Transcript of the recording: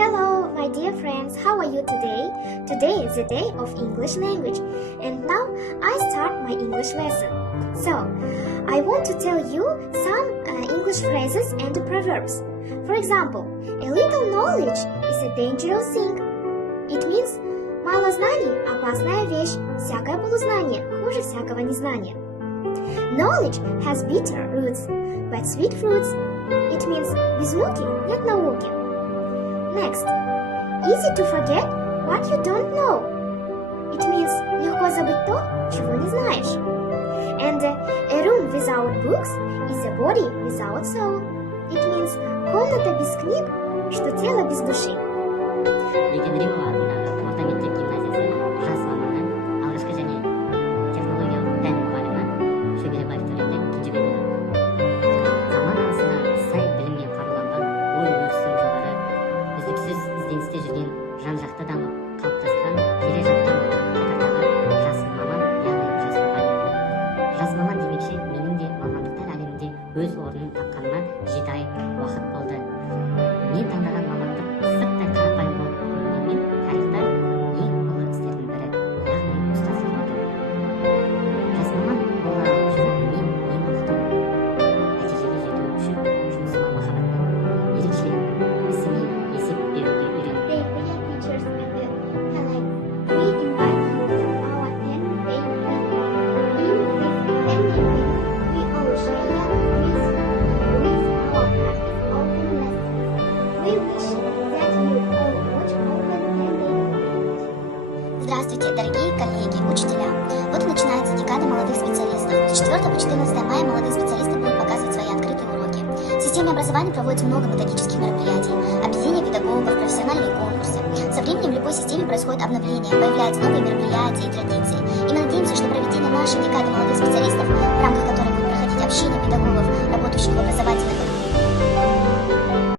Hello, my dear friends, how are you today? Today is the day of English language, and now I start my English lesson. So, I want to tell you some English phrases and proverbs. For example, a little knowledge is a dangerous thing. It means мало знаний – опасная вещь, всякое полузнание хуже всякого незнания. Knowledge has bitter roots, but sweet fruits. It means без муки нет науки. Next, easy to forget what you don't know. It means легко забыть то, чего не знаешь. And a room without books is a body without soul. It means комната без книг, что тело без души. мектебі орта мектеп гимназиясы жас маманы алғашқы және технологиялық пән мұғалімі шөберебаев төлеуден кенжебек заман ағысына сай біліммен қаруланған ой өрісі жоғары үздіксіз ізденісте жүрген жан-жақты дамып қалыптасқан келе жатқан қатардағы жас маман яғни жас мұғалім. Жас маман демекші менің де мамандықтар әлемінде өз орнын тапқаныма 7 ай уақыт болды. Мен таңдаған мамандық сырттай қарапайым болып көрінгенмен тарихта ең ұлы істердің бірі, яғни ұстаздық болды. Жас маман бола жүріп мен оқыдым. Нәтижеге жету үшін жұмысыма махаббатпен, ерекшеленіп, ісіме есеп беруді үйрендім. Teachers and colleagues, we invite you to our 10th day meeting. In this 10th meeting, we all share with our practice open lessons. We wish that you all watch open 10 day. Здравствуйте, дорогие коллеги, учителя! Вот начинается декада молодых специалистов. С 4 по 14 мая молодые специалисты будут показывать свои открытые уроки. В системе образования проводится много методических мероприятий, объединение педагогов, профессиональные конкурсы. Со временем в любой системе происходит обновление, появляются новые мероприятия и традиции. И мы надеемся, что проведение нашей декады молодых специалистов, в рамках которой будет проходить общение педагогов, работающих в образовательных